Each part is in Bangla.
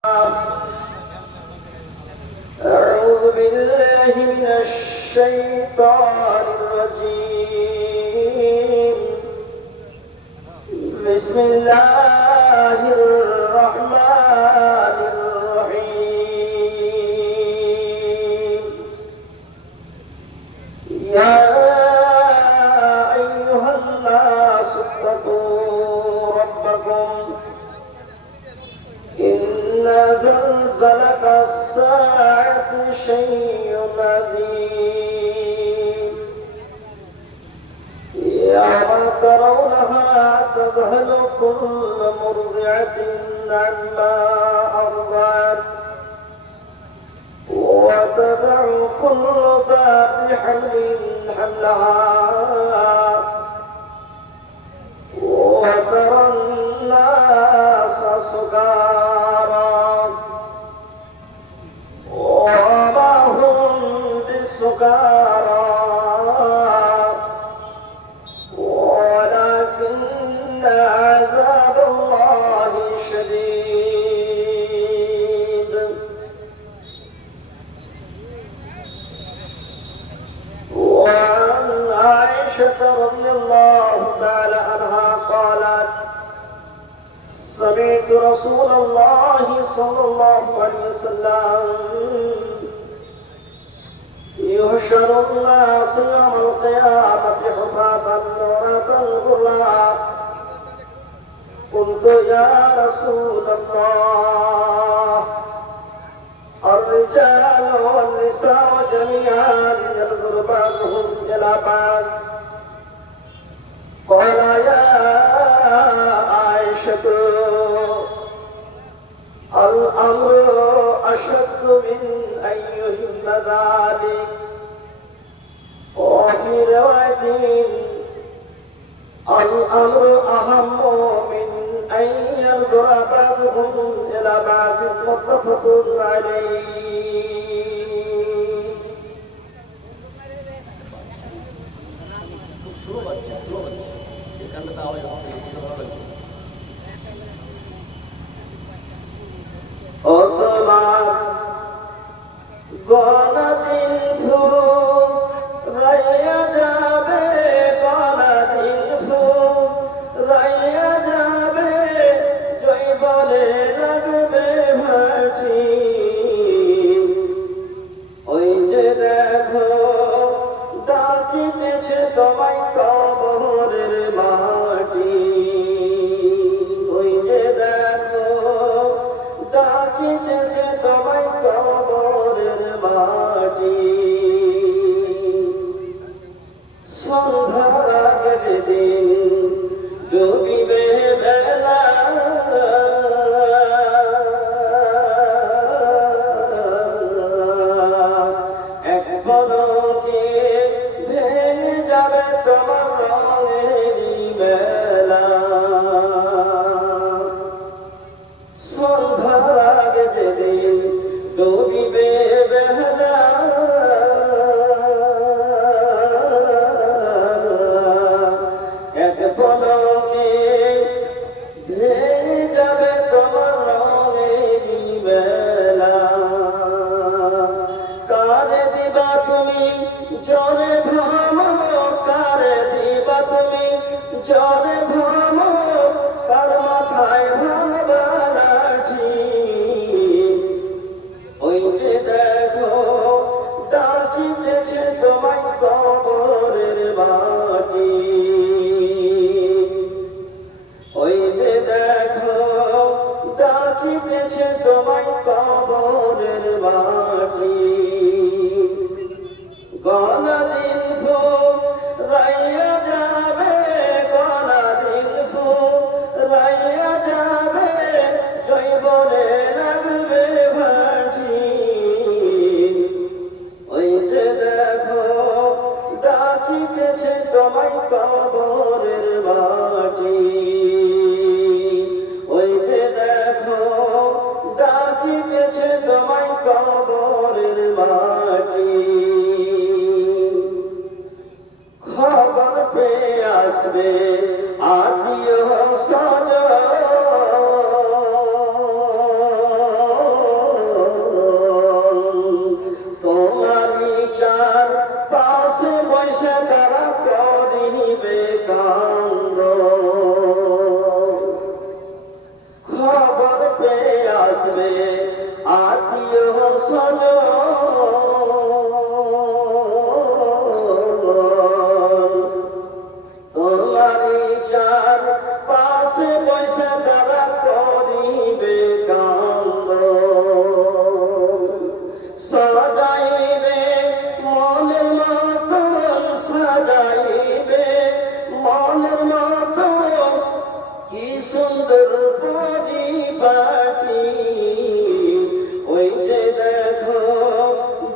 أعوذ بالله من الشيطان الرجيم. بسم الله الرحمن الرحيم. يا أيها الناس اتقوا ربكم إن زلزلة الساعة شيء عظيم يوم ترونها تذهل كل مرضعة عما أرضعت وتضع كل ذات حمل حملها وترى الناس سكارى وما هم بسكارى ولكن عذاب الله شديد. وعن عائشة رضي الله تعالى عنها قالت: سمعت رسول الله صلى الله عليه وسلم يحشر الناس يوم القيامة حفاة عراة غرلا. قلت يا رسول الله الرجال والنساء جميعا ينظر بعضهم إلى بعض. قال يا عائشة الأمر أشد من أن يهم ذلك. وفي رواية الأمر أهم من أن ينظر بعضهم إلى بعض. متفق عليه. গণদিন ফুরাইয়া যাবে, গণদিন ফুরাইয়া যাবে, জৈবলে লাগবে ভাটি। ওই যে দেখো ডাকিতেছে তোমায় কবরের মাটি। ওই যে দেখো ডাকিতেছে তোমায় কবরের মাটি। সন্ধ্যার আগে যেদিন ডুবিবে বেলা, এক পলকে ভেঙে যাবে তোমার রঙেরই বেলা। সন্ধ্যার আগে যেদিন ডুবিবে বেলা, এক পলকে ভেঙে যাবে তোমার রঙেরই বেলা। কারে দিবা তুমি জলে ধমক, কারে দিবা তুমি জলে ধমক, কার মাথায় ভাঙবা লাঠি। ওই যে দেখো ডাকিতেছে তোমায় কবরের মাটি। ওই যে দেখো ডাকিতেছে তোমায় কবরের মাটি। গণদিন ফুরাইয়া যাবে, গণদিন ফুরাইয়া যাবে, জৈবলে লাগবে ভাটি। ওই যে দেখো ডাকিতেছে তোমায় কবরের মাটি। ওই যে দেখো ডাকিতেছে তোমায় কবরের মাটি। খবর পেয়ে আসবে আত্মীয় স্বজন, আসবে আত্মীয় স্বজন, তোমারই চার পাশে বসে তারা করিবে কান্দন, সাজাইবে মনের মতন, সাজাইবে মনের মতন, কি সুন্দর পরিপাটি। ওই যে দেখো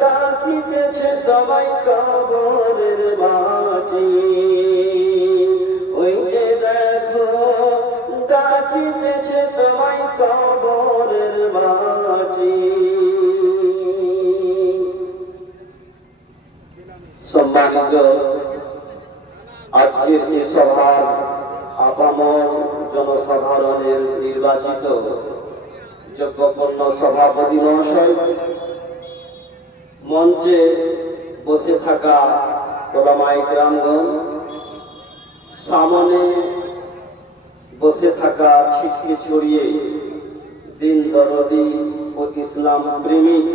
ডাকিতেছে তোমায় কবরের মাটি, ওই যে দেখো ডাকিতেছে তোমায় কবরের মাটি। সম্মানিত আজকের এই সভার আপামর জনসাধারণের নির্বাচিত যোগ্যপূর্ণ সভাপতি মহাশয়, মঞ্চে বসে থাকা ওলামায়ে কেরামগণ, সামনে বসে থাকা ছিটকে ছড়িয়ে দিন দরদি ও ইসলাম প্রেমিক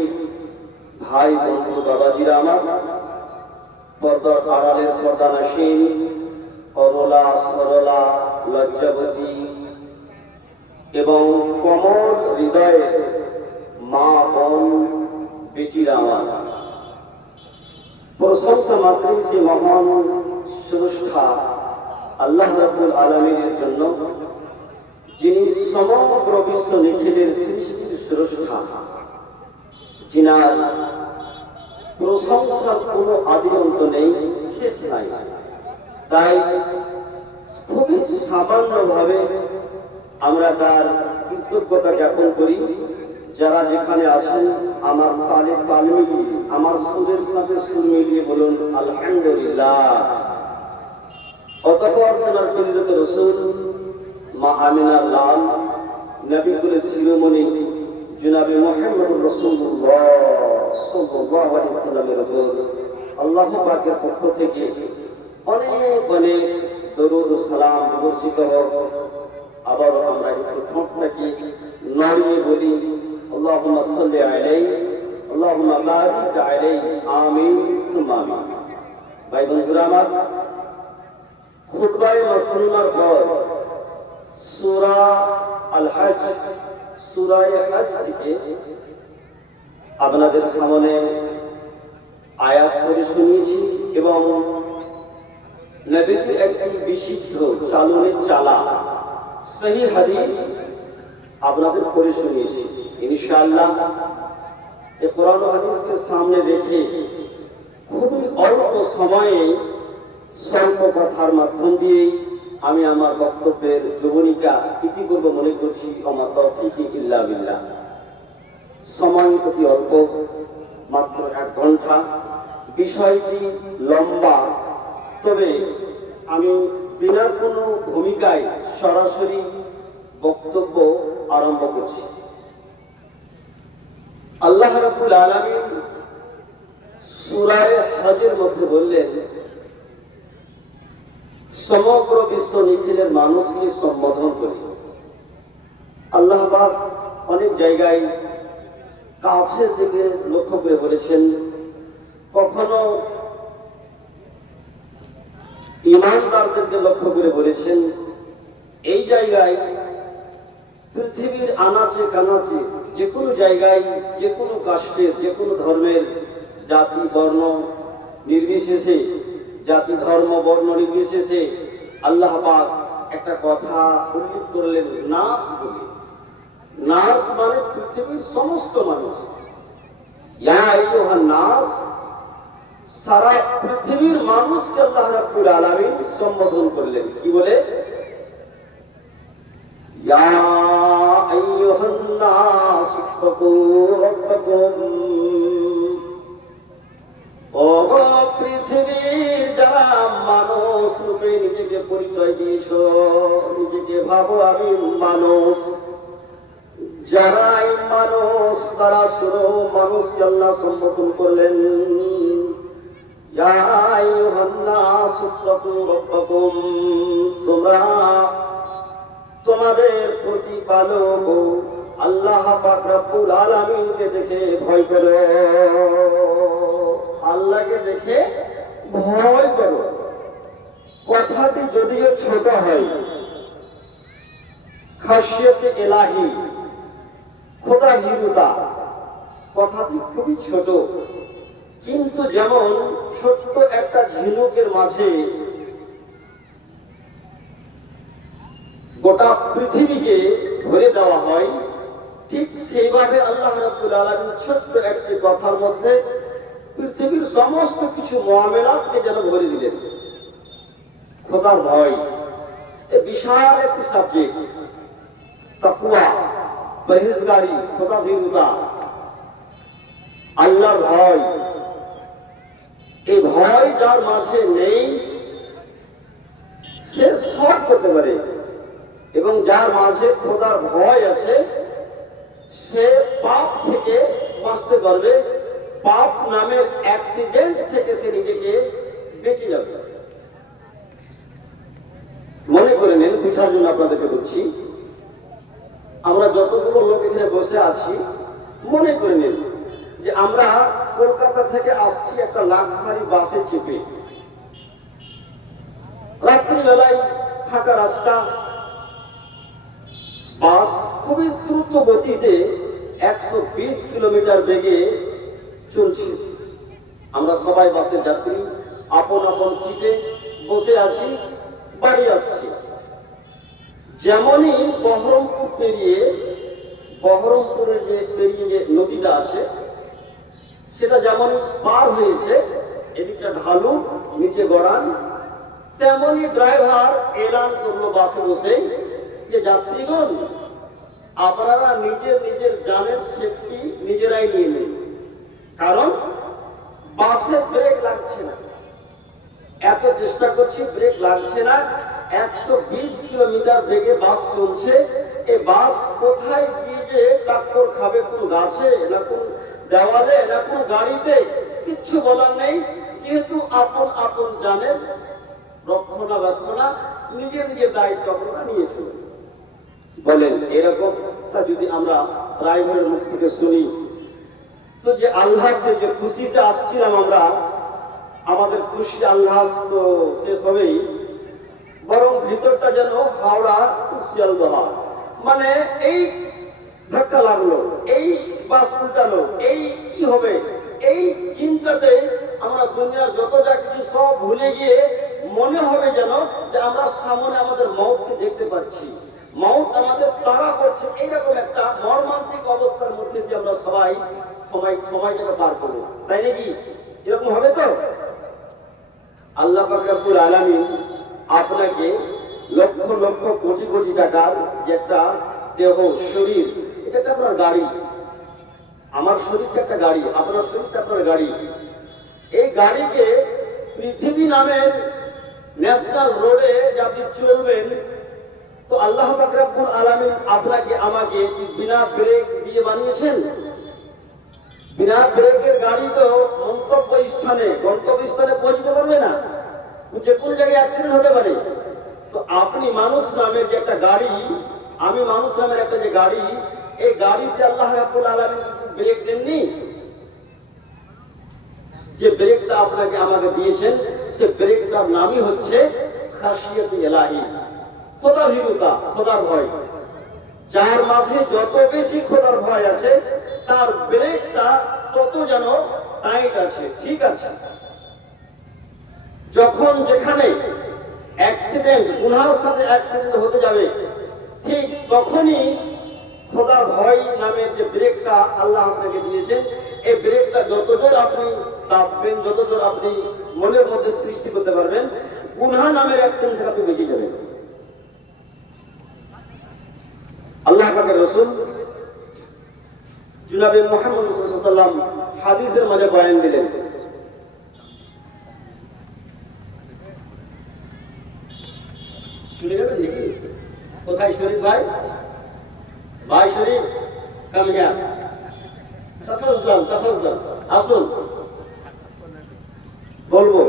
ভাই বন্ধু বাবাজিরা আমার, পর্দার আড়ালের পর্দানাসীন অরলা সরলা লজ্জাবতী এবং কোমল হৃদয়ের মা বোন বেটিরা আমার, প্রশংসা মাত্রই সে মহান স্রষ্টা আল্লাহ রাব্বুল আলামিনের জন্য, যিনি সমগ্র বিশ্ব নিখিলের সৃষ্টির স্রষ্টা, যিনার প্রশংসার কোনো আদি অন্ত নেই, শেষ নাই। তাই খুবই সামান্যভাবে আমরা তার কৃতজ্ঞতা জ্ঞাপন করি। যারা যেখানে আসেন আমার তালে তাল মিলিয়ে, আমার সুরের সাথে সুর মিলিয়ে বলুন আলহামদুলিল্লাহ। অতঃপর তেনার প্রেরিত রাসূল মা আমিনার লাল নবীকুল শিরোমণি জনাবে মুহাম্মদুর রাসূলুল্লাহ সাল্লাল্লাহু আলাইহি ওয়াসাল্লামের উপর আল্লাহ পাকের পক্ষ থেকে অনেক অনেক দরুদ ও সালাম বর্ষিত হোক। আবার আমরা একটু ঠোঁটটাকে নড়িয়ে বলি আল্লাহুম্মা সাল্লি আলাইহি আল্লাহুম্মা বারিক আলাইহি আমিন সুম্মা আমিন। ভাই বন্ধুরা আমার, খুতবায়ে মাসনুনার পর সূরা আল হজ, সূরা হজ থেকে আপনাদের সামনে আয়াত পড়ে শুনিয়েছি এবং নবীজির একটি বিশুদ্ধ চালনের চালা সহি হাদিস আপনাদের পড়ে শুনিয়েছি। ইনশাআল্লাহ এই কোরআন হাদিসকে সামনে রেখে খুবই অল্প সময়ে স্বল্প কথার মাধ্যম দিয়ে আমি আমার বক্তব্যের যৌবনিকা ইতি করব মনে করছি। আমার তৌফিক ইল্লা বিল্লাহ। সময় অতি অল্প, মাত্র 1 ঘন্টা। বিষয়টি লম্বা, তবে আমি বিনা কোনো ভূমিকায় সরাসরি বক্তব্য আরম্ভ করছি। আল্লাহ রাব্বুল আলামিন সূরা হজের মধ্যে বললেন, সমগ্র বিশ্ব নিখিলের মানুষকে সম্বোধন করি। আল্লাহ পাক অনেক জায়গায় কাফের দিকে লক্ষ্য করে বলেছেন, কখনো ঈমানদারদেরকে লক্ষ্য করে বলেছেন। এই জায়গায় পৃথিবীর আনাচে কানাচে যে কোনো জায়গায়, যে কোনো কাস্টের, যে কোনো ধর্মের, জাতি বর্ণ নির্বিশেষে, জাতি ধর্ম বর্ণ নির্বিশেষে আল্লাহ পাক একটা কথা উল্লেখ করলেন, নাস বলে। নাস মানে পৃথিবীর সমস্ত মানুষ। ইয়া আইয়ুহান নাস, সারা পৃথিবীর মানুষকে আল্লাহ রাব্বুল আলামিন সম্বোধন করলেন কি বলে? ইয়া আইয়ুহান নাস ইত্তাকু রাব্বাকুম। ও পৃথিবীর যারা মানুষ রূপে নিজেকে পরিচয় দিয়েছ, নিজেকে ভাবো আমি মানুষ, যারাই মানুষ তারা শুনো, মানুষকে আল্লাহ সম্বোধন করলেন, ইয়া আইয়ুহান নাস ইত্তাকু রাব্বাকুম। তোমরা তোমাদের প্রতিপালক আল্লাহ পাক রব্বুল আলামিনকে দেখে ভয় করো, আল্লাহকে দেখে ভয় করো। কথাটি যদিও ছোট হয়, খাসিয়তে এলাহি, খোদা ভীরুতা, কথাটি খুবই ছোট, কিন্তু যেমন ছোট্ট একটা ঝিনুকের মাঝে গোটা পৃথিবীকে ধরে দেওয়া হয়, ঠিক সেইভাবে আল্লাহ রাব্বুল আলামিন ছোট্ট একটি কথার মধ্যে পৃথিবীর সমস্ত কিছু মুআমালাতকে যেন ভরে দিলেন। খোদার ভয় বিশাল একটি সাবজেক্ট। তাকওয়া, পরহেজগারি, খোদা ভীরুতা, আল্লাহর ভয়। এই ভয় যার মাঝে নেই সে সব করতে পারে, এবং যার মাঝে খোদার ভয় আছে সে পাপ থেকে বাঁচতে পারবে, পাপ নামের অ্যাক্সিডেন্ট থেকে সে নিজেকে বেঁচে যাবে। মনে করে নেন, বুঝার জন্য আপনাদেরকে বলছি, আমরা যতগুলো লোক এখানে বসে আছি, মনে করে নেন যে আমরা কলকাতা থেকে আসছি একটা লাক্সারি বাসে চেপে। রাত্রিবেলায় ফাঁকা রাস্তা, বাস খুবই দ্রুত গতিতে 120 কিলোমিটার বেগে চলছে। আমরা সবাই বাসের যাত্রী, আপন আপন সিটে বসে আছি, বাড়ি আসছি। যেমনই বহরমপুর পেরিয়ে, বহরমপুরের যে নদীটা আছে সেটা যেমন পার হয়েছে, এদিকটা ঢালু, নিচে গড়ান, তেমনি ড্রাইভার এলান করলো বাসে বসে যে যাত্রীগণ, আপনারা নিজের নিজের জানের সেফটি নিজেরাই নিয়ে নিন, কারণ বাসে ব্রেক লাগছে না। এত চেষ্টা করছি, ব্রেক লাগছে না। 120 কিলোমিটার বেগে বাস চলছে। এই বাস কোথায় গিয়ে যে টাক্কর খাবে, কোন গাছে না কোন দেওয়ালে না কোন গাড়িতে, কিচ্ছু বলার নেই। যেহেতু আপন আপন জানেন রক্ষণাবেক্ষণা নিজের নিজের দায়িত্ব আপনারা নিয়ে ফেলুন। বলেন, এরকমটা যদি আমরা ড্রাইভারের মুখ থেকে শুনি, তো যে আল্লাহ সে যে খুশিতে আসছিলাম আমরা, আমাদের খুশি আল্লাহ তো শেষ হবেই, বরং ভিতরটা যেন হাওড়া শিয়ালদহ, মানে এই ধাক্কা লাগলো, এই বাস উল্টালো, এই কি হবে, এই চিন্তাতে আমরা দুনিয়ার যত যা কিছু সব ভুলে গিয়ে মনে হবে যেন যে আমরা সামনে আমাদের মওতকে দেখতে পাচ্ছি, মওত আমাদের তাড়া করছে। এইরকম একটা মর্মান্তিক অবস্থার মধ্যে দিয়ে আমরা সবাই সময়টাকে পার করবো, তাই নাকি? এরকম হবে তো? আল্লাহ পাক রব্বুল আলামিন আপনাকে লক্ষ লক্ষ কোটি কোটি টাকার যে একটা দেহ, শরীর, এটা একটা আপনার গাড়ি, আমার শরীরটা একটা গাড়ি, আপনার শরীরটা আপনার গাড়ি। এই গাড়িকে পৃথিবী নামের ন্যাশনাল রোডে যে আপনি চলবেন, তো আল্লাহ পাক রব্বুল আলামিন আপনাকে আমাকে বিনা ব্রেক দিয়ে বানিয়েছেন। বিনা ব্রেকের গাড়ি তো গন্তব্যস্থানে পৌঁছতে পারবে না, যে কোনো জায়গায় অ্যাক্সিডেন্ট হতে পারে। তো আপনি মানুষ নামের যে একটা গাড়ি, আমি মানুষ নামের একটা যে গাড়ি, এই গাড়িতে আল্লাহ রাব্বুল আলামিন ব্রেক দেননি। যে ব্রেকটা আপনাকে আমাকে দিয়েছেন, সে ব্রেকটার নামই হচ্ছে খাশিয়াতে এলাহি, খোদা ভীরুতা, খোদার ভয়। যার মাঝে যত বেশি খোদার ভয় আছে, তার ব্রেকটা তত যেন টাইট আছে, ঠিক আছে। যখন যেখানে অ্যাক্সিডেন্ট, গুনাহের সাথে অ্যাক্সিডেন্ট হতে যাবে, ঠিক তখনই খোদার ভয় নামের যে ব্রেকটা আল্লাহ আপনাকে দিয়েছেন, এই ব্রেকটা যত জোর আপনি দাববেন, যত জোর আপনি মনের মধ্যে সৃষ্টি করতে পারবেন, গুনাহ নামের অ্যাক্সিডেন্ট থেকে আপনি বেঁচে যাবেন। আল্লাহ পাকের রাসূল জনাবে মুহাম্মদ সাল্লাল্লাহু আলাইহি ওয়াসাল্লাম হাদিসের মাঝে বয়ান দিলেন, চলে যাবেন নাকি? কোথায় শরীফ ভাই? ভাই শরীফ কামিয়া, তাফাজ্জাল আসুন। বলবো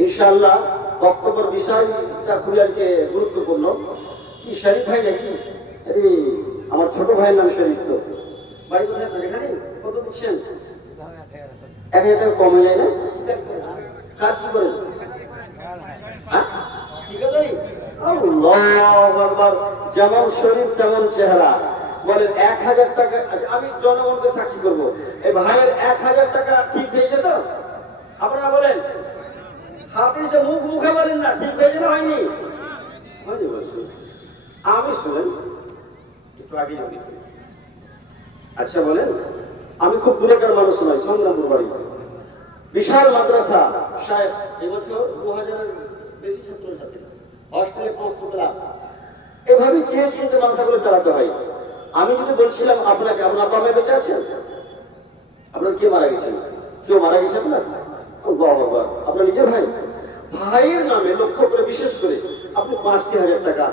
ইনশাআল্লাহ, বক্তব্যের বিষয়টা খুবই আজকে গুরুত্বপূর্ণ। কি শরীফ ভাই নাকি? আমার ছোট ভাইয়ের নাম শরীফ। তো বাড়ি কোথায় আপনার? এখানে? কত দিচ্ছেন? 1000 টাকা কমে যায় না? কাজ কি করেন? হ্যাঁ, ঠিকাদারি। আল্লাহু আকবার। যেমন শরীফ তেমন চেহারা। বলেন 1000 টাকা। আমি জনগণকে সাক্ষী করবো, এই ভাইয়ের 1000 টাকা ঠিক হয়েছে তো? আপনারা বলেন, হাতে সে মুখে বলেন না, ঠিক হয়েছে না হয়নি? আমি শুনেন একটু আগে যাবি। আচ্ছা বলেন, আমি খুব দূরেকার মানুষ নয়, সংগ্রামপুর বাড়ি, বিশাল মাদ্রাসা সাহেব। এবছর 2000-এর বেশি ছাত্রছাত্রী, হস্টেলে 500 ক্লাস। এভাবে চেয়ে চিনতে মাদ্রাসাগুলো চালাতে হয়। আমি যদি বলছিলাম আপনাকে, আপনার আব্বা মা বেঁচে আছেন? আপনার কে মারা গেছেন? কেউ মারা গেছে আপনার? আপনার নিজের ভাই? ভাইয়ের নামে লক্ষ্য করে বিশেষ করে আপনি 5000 টাকা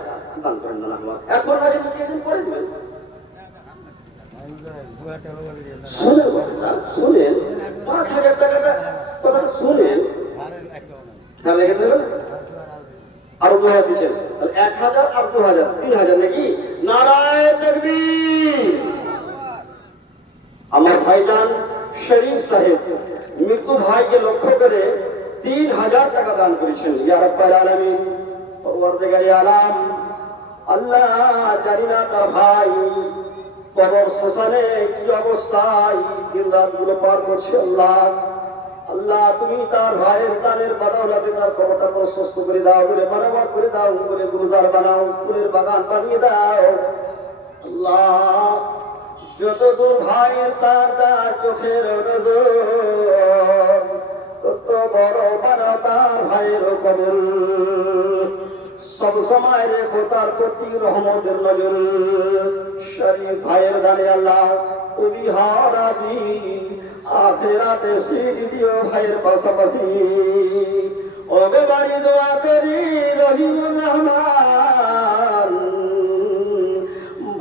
দান করেন না। এখন আছে কি দিন পরে দেবেন? শুনেন কথাটা, শুনেন। 5000 টাকাটা কথাটা শুনেন, তাহলে লেগে দেবেন। আরো 2000 দিচ্ছেন, তাহলে 1000 আর 2000, 3000 নাকি? নারায়ে তাকবীর। আমার ভাইজান শরীফ সাহেব মৃত্যু ভাইকে লক্ষ্য করে 3000 টাকা দান করেছেন। ইয়া রাব্বাল আলামিন, পরওয়ারদিগারে আলাম, আল্লাহ জানি না তার ভাই কবর শ্মশানে কি অবস্থায় দিন রাত গুলো পার করছে। আল্লাহ, আল্লাহ তুমি তার ভাইয়ের দানের বদৌলতে তার কবরটা প্রশস্ত করে দাও, বলে বরাবর করে দাও, বলে গুলজার বানাও, ফুলের বাগান বানিয়ে দাও। আল্লাহ, যতদূর ভাইয়ের তার চোখের নজর, তত বড় বানা তার ভাইয়ের কবর। সব সময় রেখো তার প্রতি রহমতের নজর। শরীফ ভাইয়ের দানে আল্লাহ তুমি হারাজি, আখেরাতে সিট দিও ভাইয়ের পাশাপাশি। ওবে বাড়ি দোয়া করি রহিমুর রহমান,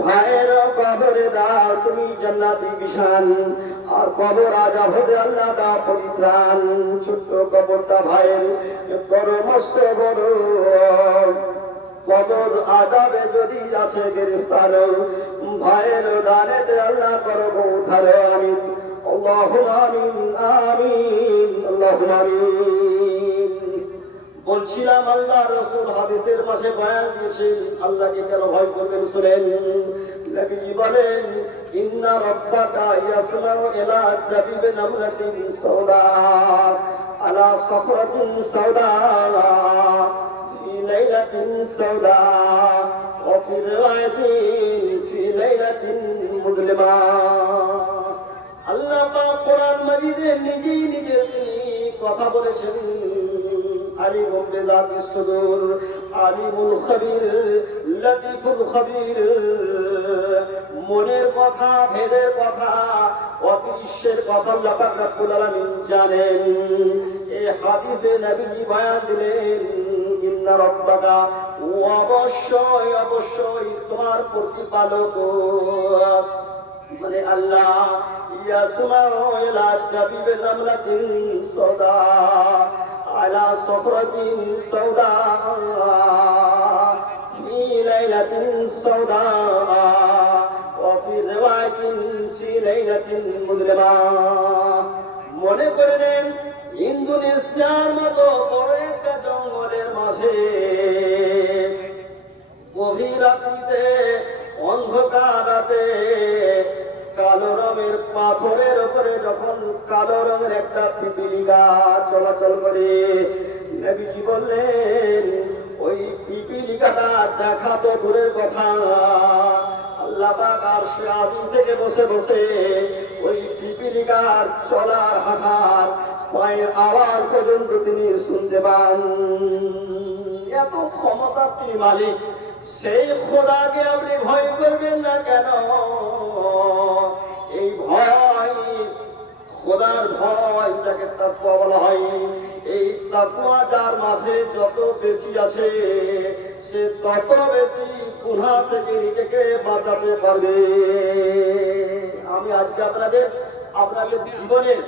ভাইয়ের কবরে দাও তুমি জান্নাতি বিশান, আর কবর আজাব হতে আল্লাহ দাও পবিত্রান। ছোট্ট কবরটা ভাইয়ের বড় মস্ত বড়, কবর আজাবে যদি আছে গ্রেফতার, ভাইয়ের দানেতে আল্লাহ করবো উদ্ধার। আমিন আল্লাহুম্মা আমিন, আমিন আল্লাহুম্মা আমিন। বলছিলাম আল্লাহ রাসূল হাদিসের মাঝে বয়ান দিয়েছেন, আল্লাহকে কেন ভয় করবেন শুনেন। নবীজি বলেন, ইন্না রাব্বাকা ইয়াসমাউ ইলা দাবিবি নামলাতিন সাওদা আলা সাফরাতিন সাওদা ফি লাইলাতিন সাওদা ওয়া ফি রিওয়ায়াতিন ফি লাইলাতিন মুযলিমা। আল্লাহ পাক কোরআন মাজিদে নিজেই নিজের তিনি কথা বলেছেন। আলিমুল বিযাতিস সুদূর, আলিমুল খবীর, লতীফুল খবীর। মনের কথা, ভেদের কথা, অদৃশ্যের কথা আল্লাহ পাক রব্বুল আলামিন জানেন। এই হাদিসে নবীজি বয়ান দিলেন, ইন্না রাব্বাকা, অবশ্যই অবশ্যই তোমার প্রতিপালক মানে আল্লাহ, ইয়াসমাউ ইলা দাবিবি নামলাতিন সাওদা আলা সাফরাতিন সাওদা ফি লাইলাতিন সাওদা ওয়া ফি রিওয়ায়াতিন ফি লাইলাতিন মুযলিমা। মনে করে নেন, ইন্দোনেশিয়ার মতো বড় একটা জঙ্গলের মাঝে গভীর রাত্রিতে, অন্ধকার রাতে, কালো রঙের পাথরের উপরে যখন কালো রঙের একটা পিপিলিকা চলাচল করে, নবীজি বললেন ওই পিপিলিকাটা দেখা তো দূরের কথা, আল্লাহ পাক আরশে আজিম থেকে বসে বসে ওই পিপিলিকার চলার হাঁটার পায়ের আওয়াজ পর্যন্ত তিনি শুনতে পান। এত ক্ষমতার তিনি মালিক। সেই খোদাকে আপনি ভয় করবেন না কেন? এই ভয়, খোদার ভয় যাকে তাকওয়া বলা হয়, এই তাকওয়া যার মাঝে যত বেশি আছে, সে তত বেশি গুনাহ থেকে নিজেকে বাঁচাতে পারবে। আমি আজকে আপনাদের জীবনের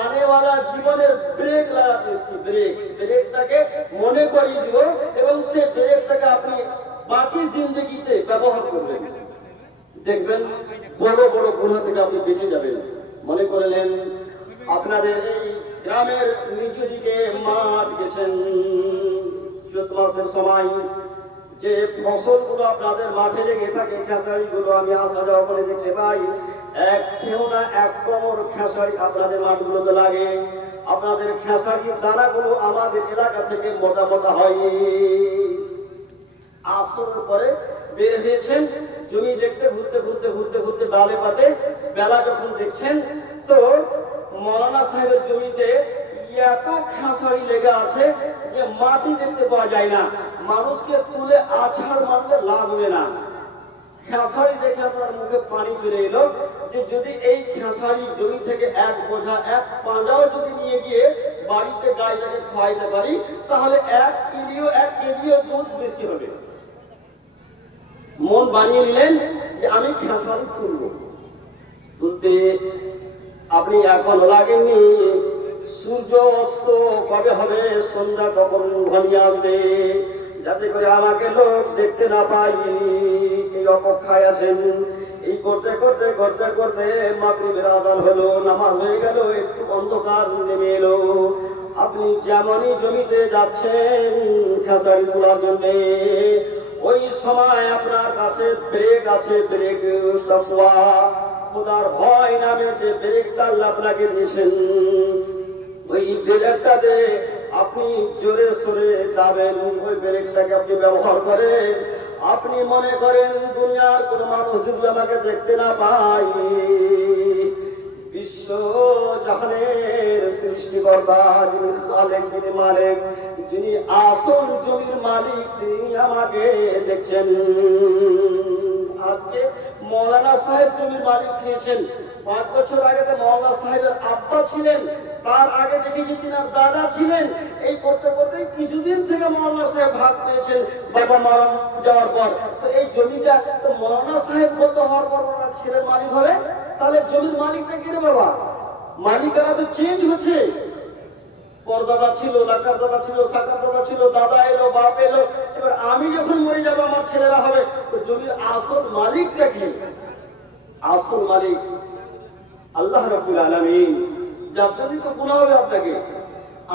আনেওয়ালা জীবনের ব্রেক লাগাতে এসেছি। ব্রেকটাকে মনে করিয়ে দিব এবং সেই ব্রেকটাকে আপনি বাকি জিন্দগিতে ব্যবহার করবেন। দেখবেন বড় বড় গুনাহ থেকে আপনি বেঁচে যাবেন। মনে করলেন আপনাদের এই গ্রামের নিচু দিকে মাঠ গেছেন, চৈত্র মাসের সময় যে ফসলগুলো আপনাদের মাঠে লেগে থাকে, খেসারিগুলো আমি আসা যাওয়া করে দেখতে পাই, এক কেউ না এক কোমর খেসারি আপনাদের মাঠগুলোতে লাগে। আপনাদের খেসারির দানাগুলো আমাদের এলাকা থেকে মোটা মোটা হয়। আসরের পরে বের হয়েছেন, জমি দেখতে ঘুরতে ঘুরতে ঘুরতে ঘুরতে ডালে পাতে বেলা যখন দেখছেন, তো মৌলানা সাহেবের জমিতে এত খেসারি লেগে আছে যে মাটি দেখতে পাওয়া যায় না, মানুষকে তুলে আছাড় মারলে লাগবে না। খেসারি দেখে আপনার মুখে পানি চলে এলো যে যদি এই খেসারি জমি থেকে এক বোঝা এক পাঁজাও যদি নিয়ে গিয়ে বাড়িতে গাইটাকে খাওয়াইতে পারি, তাহলে 1 কেজিও দুধ বেশি হবে। মন বানিয়ে নিলেন যে আমি খেসারি তুলব। তুলতে আপনি এখনো লাগেননি, সূর্য অস্ত কবে হবে, সন্ধ্যা কখন ঘনিয়ে আসবে, যাতে করে আমাকে লোক দেখতে না পাই, এই অপেক্ষায় আছেন। এই করতে করতে করতে করতে মাগরিবের আযান হলো, নামাজ হয়ে গেল, একটু অন্ধকার নেমে এলো। আপনি যেমনই জমিতে যাচ্ছেন খেসারি তোলার জন্য, ওই সময় আপনার কাছে ব্রেক আছে, ব্রেক তাকওয়া খোদার ভয় নামে যে ব্রেকটা আল্লাহ আপনাকে দিয়েছেন, ওই ব্রেকটাতে আপনি জোরে সোরে দাবেন, ওই ব্রেকটাকে আপনি ব্যবহার করেন। আপনি মনে করেন দুনিয়ার কোন মানুষ যদি আমাকে দেখতে না পায়, বিশ্ব জাহানের সৃষ্টিকর্তা যিনি খালেক, যিনি মালিক, যিনি আসল জমির মালিক, তিনি আমাকে দেখছেন। আজকে মৌলানা সাহেব জমির মালিক খেয়েছেন, 5 বছর আগে তো মৌলানা সাহেবের আব্বা ছিলেন, তার আগে দেখেছি তিনার দাদা ছিলেন। এই করতে করতে কিছুদিন থেকে মৌলানা সাহেব ভাগ পেয়েছেন বাবা মারা যাওয়ার পর। তো এই জমিটা তো মৌলানা সাহেব কত হওয়ার পর ছেলের মালিক হবে, তাহলে জমির মালিকটা কে রে বাবা? মালিকারা তো চেঞ্জ হচ্ছে। পরদাদা ছিল, লাকার দাদা ছিল, সাকার দাদা ছিল, দাদা এলো, বাপ এলো, এবার আমি যখন মরে যাবো আমার ছেলেরা হবে। তো জমির আসল মালিকটা কি? আসল মালিক আল্লাহ রাব্বুল আলামিন। যার জন্যই তো গুনাহ হবে আপনাকে।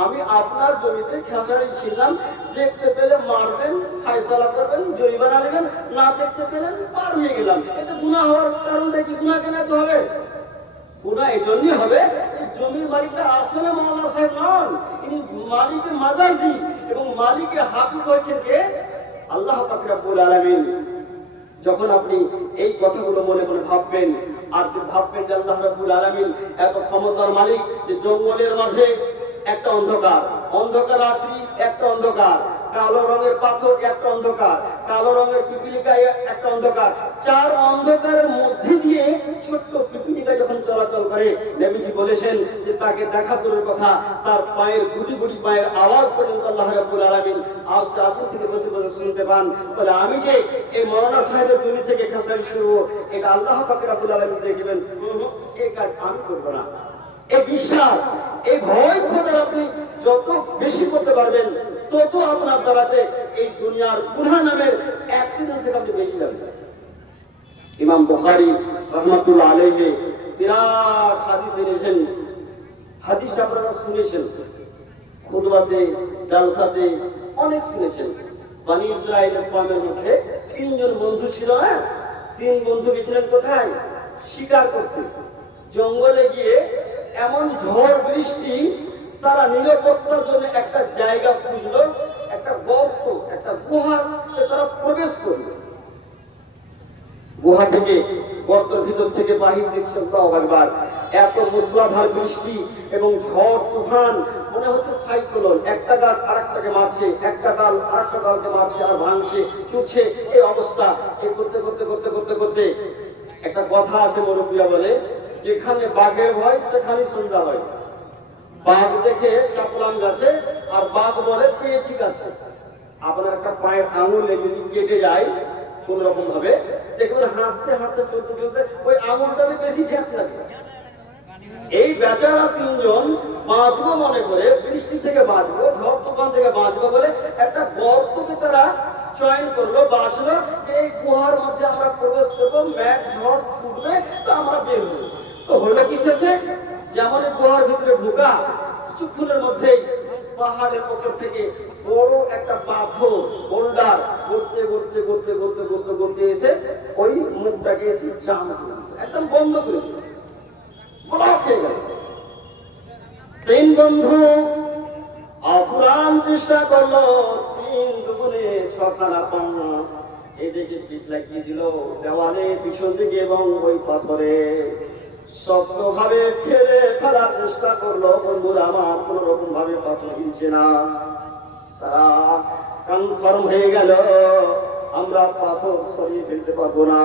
আমি আপনার জমিতে খেসারি ছিলাম, দেখতে পেলে মারবেন, ফায়সালা করবেন, জরিমানা নেবেন, না দেখতে পেলেন পার হয়ে গেলাম। এতে গুনাহ হওয়ার কারণটা কি? গুনাহ কেন এত হবে? গুনাহ এই জন্যই হবে, জমির মালিকটা আসলে মৌলানা সাহেব নন, ইনি মালিকে মাজাজি, এবং মালিকে হাকিক হচ্ছেন কে? আল্লাহ পাক রব্বুল আলামিন। যখন আপনি এই কথাগুলো মনে মনে ভাববেন, আর ভাববেন যে আল্লাহ রাব্বুল আলামিন এত ক্ষমতার মালিক, যে জঙ্গলের মাঝে একটা অন্ধকার, অন্ধকার রাত্রি একটা অন্ধকার, কালো রঙের পাথর একটা অন্ধকার, কালো রঙের পিপিলিকায় একটা অন্ধকার, 4 অন্ধকারের মধ্যে দিয়ে ছোট্ট পিপিলিকা যখন চলাচল করে, নবীজি বলেছেন যে তাকে দেখা দূরের কথা, তার পায়ের গুটি গুটি পায়ের আওয়াজ পর্যন্ত আল্লাহ রাব্বুল আলামিন আরশে আজিম থেকে বসে বসে শুনতে পান। বলে আমি যে এই মৌলানা সাহেবের জমি থেকে খেসারি শুনবো, এটা আল্লাহ পাক রব্বুল আলামিন দেখবেন, এই কাজ আমি করবো না। এই বিশ্বাস, এই ভয় খোদার আপনি যত বেশি করতে পারবেন, তত আপনার দ্বারাতে এই দুনিয়ার গুনাহ নামের অ্যাক্সিডেন্ট থেকে আপনি বেশি যাবেন। ইমাম বুখারী রাহমাতুল্লাহ আলাইহি বিরাট হাদিস এনেছেন। হাদিসটা আপনারা শুনেছেন, খুতবাতে, জালসাতে অনেক শুনেছেন। বনি ইসরাইলের কওমের মধ্যে 3 জন বন্ধু ছিল না? 3 বন্ধু গেছিলেন কোথায়? শিকার করতে। জঙ্গলে গিয়ে এমন ঝড় বৃষ্টি, তারা নিরাপত্তার জন্য একটা জায়গা খুঁজলো, একটা গর্ত, একটা গুহা, তারা প্রবেশ করলো। গুহা থেকে, গর্তের ভিতর থেকে বাহির দেখছেন, তাও একবার এত মুসলাধার বৃষ্টি এবং ঝড় তুফান, মনে হচ্ছে সাইক্লোন, একটা গাছ আরেকটাকে মারছে, একটা ডাল আরেকটা ডালকে মারছে আর ভাঙছে, ছুটছে, এই অবস্থা। এই করতে করতে করতে করতে করতে একটা কথা আছে, মুরব্বিরা বলে, যেখানে বাঘের ভয় সেখানে সন্ধ্যা হয়। বাঘ দেখে চাপলাম গাছে, আর বাঘ বলে পেয়েছি গাছে। আপনার একটা পায়ের আঙুলে যদি কেটে যায় কোন রকম ভাবে, দেখবেন হাঁটতে হাঁটতে চলতে চলতে ওই আঙুলটাতে বেশি ঠেস লাগে। এই বেচারা 3 জন বাঁচবো মনে করে, বৃষ্টি থেকে বাঁচবো, ঝড় তুফান থেকে বাঁচবো বলে একটা গর্তকে তারা চয়ন করলো বা আসলো যে এই গুহার মধ্যে আমরা প্রবেশ করবো, ম্যাঘ ঝড় ছুটবে, তো আমরা বের হবো। তো হলো কি শেষে, যেমন গুহার ভিতরে ঢোকা, কিছুক্ষণের মধ্যেই পাহাড়ের উপর থেকে বড় একটা পাথর বোল্ডার করতে করতে করতে করতে করতে করতে এসে ওই মুখটাকে এসে জাম একদম বন্ধ করে দিল, ব্লক হয়ে গেল। তিন বন্ধু আফুরান চেষ্টা করলো, তিন দুগুণে ছখানা পান্না এদিকে পিঠ লাগিয়ে দিল দেওয়ালে পিছন দিকে এবং ওই পাথরে শক্তভাবে ঠেলে ফেলার চেষ্টা করলো। বন্ধুরা আমার কোন রকম ভাবে পাথর হিলছে না। তারা কনফার্ম হয়ে গেল আমরা পাথর সরিয়ে ফেলতে পারবো না,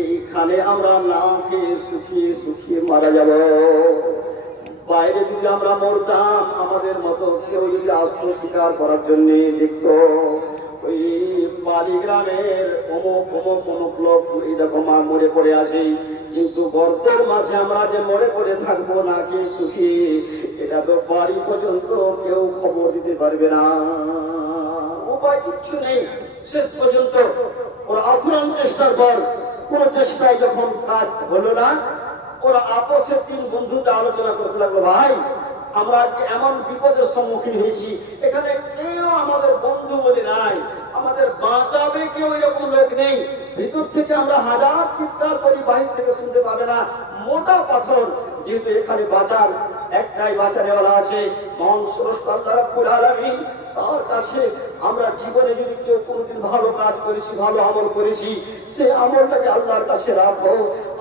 এইখানে আমরা না খেয়ে শুকিয়ে শুকিয়ে মারা যাব। বাইরে যদি আমরা মরতাম, আমাদের মতো কেউ যদি আসতো শিকার করার জন্য, দেখতো ওই বালি গ্রামের অমুক অমুক অমুক লোক এই দেখো মা মরে পড়ে আসে, কিন্তু গর্তের মাঝে আমরা যে মরে পড়ে থাকবো না কি সুখী, এটা তো বাড়ি পর্যন্ত কেউ খবর দিতে পারবে না, উপায় কিচ্ছু নেই। শেষ পর্যন্ত ওরা আফুরান চেষ্টার পর কোন চেষ্টায় যখন কাজ হলো না, ওরা আপসে তিন বন্ধুতে আলোচনা করতে লাগলো, ভাই আমরা আজকে এমন বিপদের সম্মুখীন হয়েছি, এখানে কেউ আমাদের বন্ধু বলে নাই, আমাদের বাঁচাবে কেউ এরকম লোক নেই, ভিতর থেকে আমরা হাজার চিৎকার করি বাহির থেকে শুনতে পাবে না, মোটা পাথর, যেহেতু এখানে বাঁচার একটাই বাঁচানেওয়ালা আছে, মহান স্রষ্টা আল্লাহ রাব্বুল আলামিন, তার কাছে আমরা জীবনে যদি কেউ কোনোদিন ভালো কাজ করেছি, ভালো আমল করেছি, সে আমলটাকে আল্লাহর কাছে রাখো,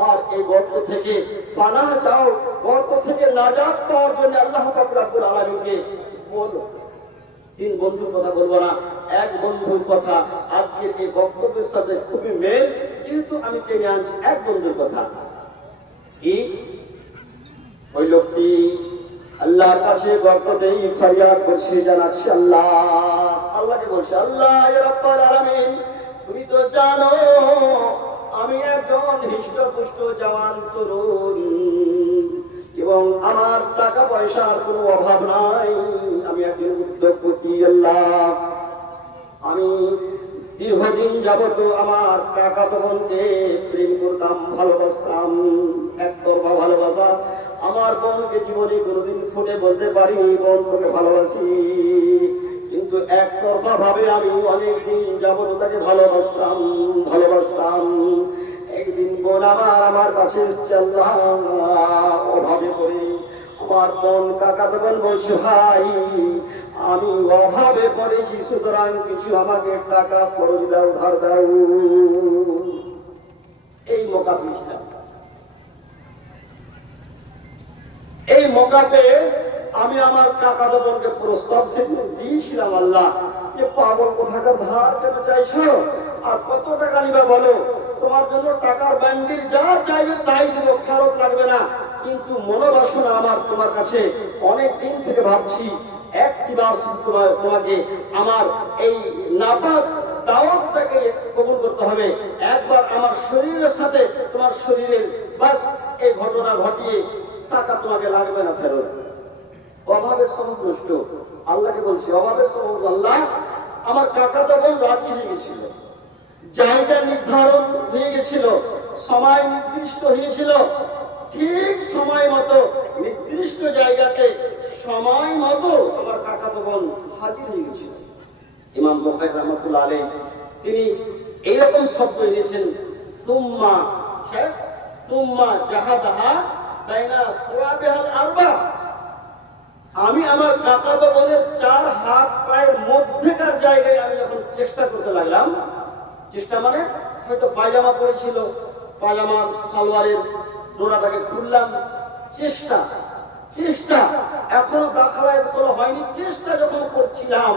আর এই গর্ত থেকে পানাহ চাও, গর্ত থেকে নাজাত পাওয়ার জন্য আল্লাহ পাক রব্বুল আলামিনকে বলো। তিন বন্ধুর কথা বলবো না, এক বন্ধুর কথা আজকের এই বক্তব্যের সাথে খুবই মেল, যেহেতু আমি টেনে আনছি এক বন্ধুর কথা। কি ওই লোকটি আল্লাহর কাছে গর্ততেই ফরিয়াদ করছে, জানাচ্ছে আল্লাহ, আল্লাহকে বলছে, আল্লাহ ইয়া রাব্বুল আলামিন, তুমি তো জানো আমি একজন হৃষ্টপুষ্ট জওয়ান তরুণ এবং আমার টাকা পয়সার কোনো অভাব নাই, আমি একজন উদ্যোগপতি। আল্লাহ, আমি দীর্ঘদিন যাবত আমার কাকাতো বোনকে প্রেম করতাম, ভালোবাসতাম, একতরফা ভালোবাসা, আমার বোনকে জীবনে কোনোদিন ফুটে বলতে পারিনি বোন তোকে ভালোবাসি, কিন্তু একতরফা ভাবে আমি অনেকদিন যাবত তাকে ভালোবাসতাম। একদিন বোন আমার কাছে এসছে, আল্লাহ অভাবে পড়ে আমার বোন কাকাতো বোন বলছে, ভাই আমি অভাবে পড়েছি, সুতরাং কিছু আমাকে টাকা খরচ দাও, ধার দাও। এই মৌকা পেয়েছিলাম, এই মৌকাতে আমি আমার কাকাতো বোনকে প্রস্তাব সেদিন দিয়েছিলাম, আল্লাহ যে পাগল কোথাকার ধার কেন চাইছো, আর কত টাকা নিবা বলো, তোমার জন্য টাকার বান্ডিল যা চাইবে তাই দেবো, ফেরত লাগবে না, কিন্তু মনোবাসনা আমার তোমার কাছে অনেক দিন থেকে ভাবছি, একটিবার তোমাকে আমার এই নাপাক দাওয়াতটাকে কবুল করতে হবে, একবার আমার শরীরের সাথে তোমার শরীরের বাস এই ঘটনা ঘটিয়ে টাকা তোমাকে লাগবে না ফেরত। অভাবের সমুদ্রষ্ট আল্লাহকে বলছি, অভাবের সমুদ্র আল্লাহ, আমার কাকাতো বোন রাজি হয়ে গেছিল, জায়গা নির্ধারণ হয়ে গেছিল, সময় নির্দিষ্ট হয়েছিল, ঠিক সময় মতো নির্দিষ্ট জায়গাতে সময় মতো আমার কাকাতো বোন হাজির হয়ে গেছিল। ইমাম বুখারী রাহমাতুল্লাহ আলাইহি তিনি এইরকম শব্দ এনেছেন, তুম্মা জাহাদাহা বাইনা সুরাবিহাল আরবা, আমি আমার কাকাতো বোনের চার হাত পায়ের মধ্যেকার জায়গায় আমি যখন চেষ্টা করতে লাগলাম, চেষ্টা মানে হয়তো পায়জামা পরেছিল, পায়জামার সালোয়ারের ডোরাটাকে খুললাম, চেষ্টা এখনো দাখালায় হয়নি, চেষ্টা যখন করছিলাম,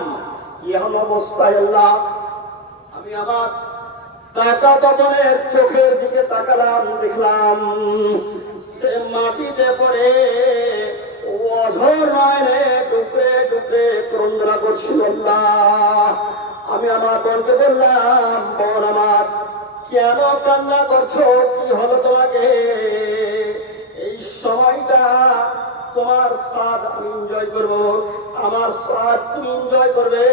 এমন অবস্থায় আল্লাহ আমি আমার কাকাতো বোনের চোখের দিকে তাকালাম, দেখলাম সে মাটিতে পড়ে অঝর নয়নে টুকরে টুকরে ক্রন্দনা করছিল। আল্লাহ, আমি আমার বোনকে বললাম, বোন আমার কেন কান্না করছো, কি হলো তোমাকে? এই সময়টা তোমার স্বাদ আমি এনজয় করব, আমার স্বাদ তুমি এনজয় করবে।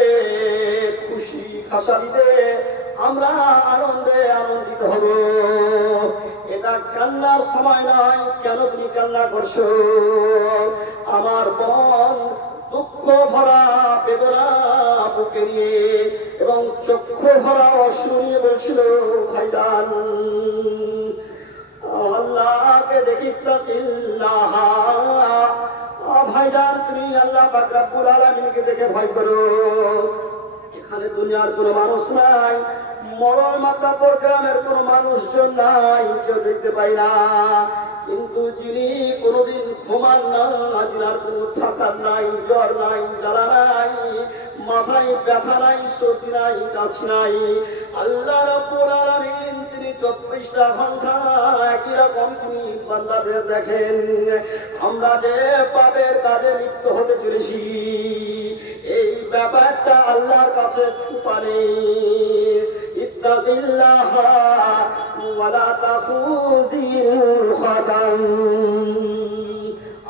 খুশি খাসালিতে আমরা আনন্দে আনন্দিত হব। এটা কান্নার সময় নয়। কেন তুমি কান্না করছো? আমার বোন দুঃখ ভরা বেদনা বুকে নিয়ে এবং চক্ষু ভরা অশ্রু নিয়ে বলছিল, ভাইজান আল্লাহকে দেখি, ভাইজান তুমি আল্লাহ পাক রব্বুল আলামিনকে দেখে ভয় করো। এখানে দুনিয়ার কোনো মানুষ নাই, মরণ মাতাপুর গ্রামের কোনো মানুষজন নাই, কেউ দেখতে পাই না। কিন্তু যিনি কোনোদিন ঘুমান না, যিনার কোনো থাকার নাই, জ্বর নাই, জ্বালা নাই, মাথায় ব্যথা নাই, সর্দি নাই, কাশি নাই, আল্লাহ রাব্বুল আলামিন তিনি 24টা ঘন্টা একই রকম তিনি বান্দাদের দেখেন। আমরা যে পাপের কাজে লিপ্ত হতে চলেছি, এই ব্যাপারটা আল্লাহর কাছে ছুপা নেই। ইত্তাকিল্লাহ ওয়ালা তাখুযিল খাদাম।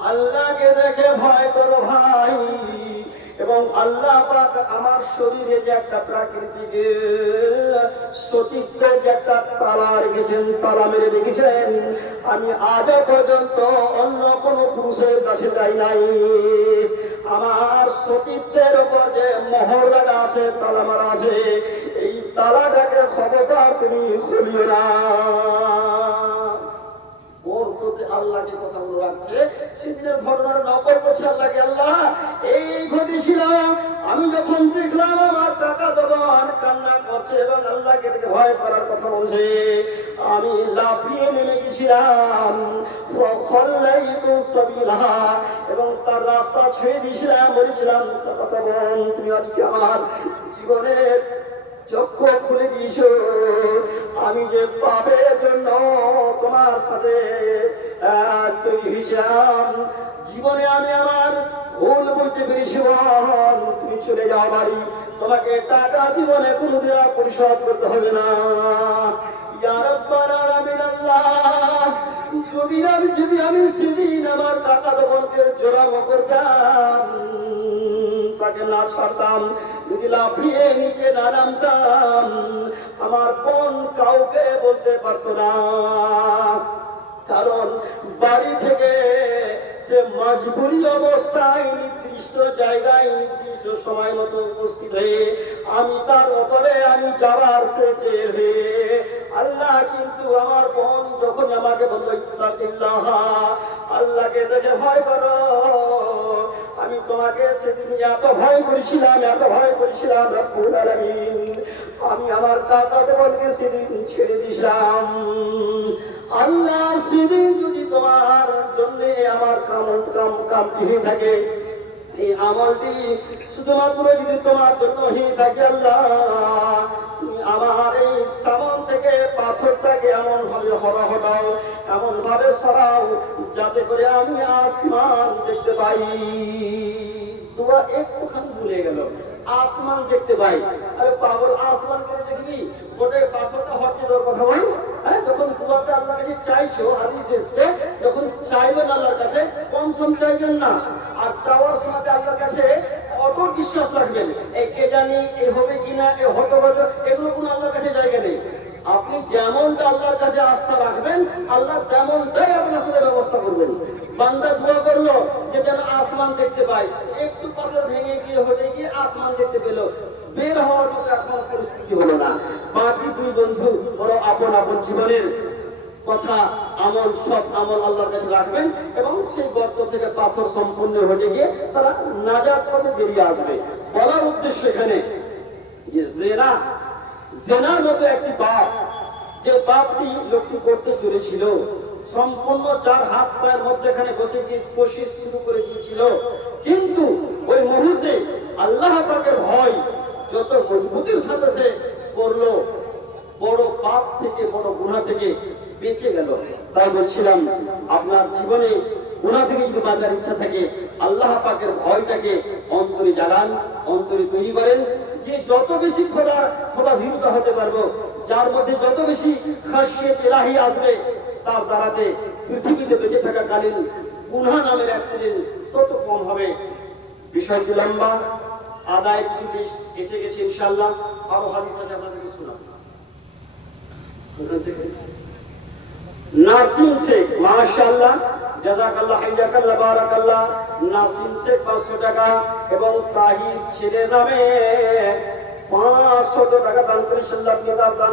আল্লাহকে দেখে ভয় করো ভাই। এবং আল্লাহ পাক আমার শরীরে যে একটা প্রাকৃতিক সতীত্বের যে একটা তালা রেখেছেন, তালা মেরে রেখেছেন, আমি আজও পর্যন্ত অন্য কোনো পুরুষের কাছে যাই নাই। আমার সতীত্বের উপর যে মোহর লাগা আছে, তালা মারা আছে, এই তালাটাকে খবরদার তুমি খুলিও না। আল্লাহকে কথা বলে রাখছে, সেদিনের ঘটনাটা নকল করছে আল্লাহকে। আল্লাহ এই ঘটেছিল, আমি যখন দেখলাম আমার টাকা দোকান কান্না করছে এবং আল্লাহকে দেখে ভয় করার কথা বলছে, আমি লাফিয়ে নেমে গেছিলাম এবং তার রাস্তা ছেড়ে দিয়েছিলাম। বলেছিলাম, কথা বোন তুমি আজকে আমার জীবনের চক্ষু খুলে দিয়েছো। আমি যে পাপের জন্য তোমার সাথে তৈরি হয়েছিলাম, জীবনে আমি আমার ভুল বুঝতে পেরেছি। তুমি চলে যাও বাড়ি, তোমাকে টাকা জীবনে কোনোদিন আর পরিশোধ করতে হবে না। ইয়া রাব্বাল আলামিন আল্লাহ, যদি আমি সেদিন আমার টাকা দোকানকে জোরামো করতাম, তাকে না ছাড়তাম, যদি লাফিয়ে নিচে না নামতাম, আমার বোন কাউকে বলতে পারতো না। কারণ বাড়ি থেকে সে মজবুরি অবস্থায় নির্দিষ্ট জায়গায় নির্দিষ্ট সময় মতো উপস্থিত হয়ে আমি তার ওপরে আমি যাবার সে চেয়ে হয়ে আল্লাহ কিন্তু আমার বোন যখন আমাকে বলল, ইত্তাকিল্লাহ, আল্লাহকে দেখে ভয় করো, আমি তোমাকে সেদিন এত ভয় করেছিলাম, এত ভয় করেছিলাম রব্বুল আলামিন, আমি আমার কাকাতে বলকে সেদিন ছেড়ে দিয়েছিলাম। আল্লাহ সেদিন যদি তোমার জন্য আমার কামটি হয়ে থাকে, এই আমলটি শুধুমাত্র যদি তোমার জন্য হয়ে থাকে, আল্লাহ তুমি আমার এই সামন থেকে পাথরটাকে এমন ভাবে হটাও, এমন ভাবে সরাও, যাতে করে আমি আসমান দেখতে পাই। তোরা একটুখানি ভুলে গেল, আসমান দেখতে পাই। আরে পাগল, আসমান করে দেখবি? ওটা পাথরটা হটিয়ে দেওয়ার কথা বল। হ্যাঁ, যখন তোমাকে আল্লাহর কাছে চাইছো, হাদিস এসছে, যখন চাইবেন আল্লাহর কাছে কম সম চাইবেন না, আর চাওয়ার সময় আল্লাহর কাছে অটল বিশ্বাস রাখবেন। এই কে জানি এ হবে কিনা, এ হতে হতে, এগুলো কোনো আল্লাহর কাছে জায়গা নেই। আপনি যেমনটা আল্লাহর কাছে আস্থা রাখবেন, আল্লাহ তেমনটাই আপনার সাথে ব্যবস্থা করবেন। বান্দা দোয়া করলো যে যেন আসমান দেখতে পাই, একটু পাথর ভেঙে গিয়ে হতে গিয়ে আসমান দেখতে পেল, বের হওয়ার মতো এখন পরিস্থিতি হলো না। বাকি দুই বন্ধু বড় আপন আপন জীবনের কথা আমল, সব আমল আল্লাহর কাছে রাখবেন এবং সেই গর্ত থেকে পাথর সম্পূর্ণ হয়ে গিয়ে তারা নাজাত পথে বেরিয়ে আসবে। বলার উদ্দেশ্য এখানে যে জেনার মতো একটি পাপ, যে পাপটি লোকটি করতে চলেছিল, সম্পূর্ণ চার হাত পায়ের মধ্যেখানে বসে গিয়ে কোশিশ শুরু করে দিয়েছিল, কিন্তু ওই মুহূর্তে আল্লাহ পাকের ভয় যত মজবুতির সাথে সে করলো, বড় পাপ থেকে, বড় গুনাহ থেকে বেঁচে গেল। তাই বলছিলাম, আপনার জীবনে গুনাহ থেকে যদি বাঁচার ইচ্ছা থাকে, আল্লাহ পাকের ভয়টাকে অন্তরে জাগান, অন্তরে তৈরি করেন। যে যত বেশি খোদা ভীরুতা হতে পারবো, যার মধ্যে যত বেশি খাশিয়ত ইলাহি আসবে, তার দ্বারাতে পৃথিবীতে বেঁচে থাকাকালীন গুনাহ নামের অ্যাক্সিডেন্ট তত কম হবে। বিষয়টি লম্বা, আদায় 41 এসে গেছে ইনশাআল্লাহ। আরো হাদিস আছে আপনাদেরকে শোনাবো। ওখান থেকে নাসিম শেখ, মাশাআল্লাহ, জাযাকাল্লাহ, হাইয়াকাল্লাহ, বারাকাল্লাহ। নাসিম শেখ 500 টাকা এবং তাহির ছেলের নামে 500 টাকা দান করে আল্লাহ আপনি দান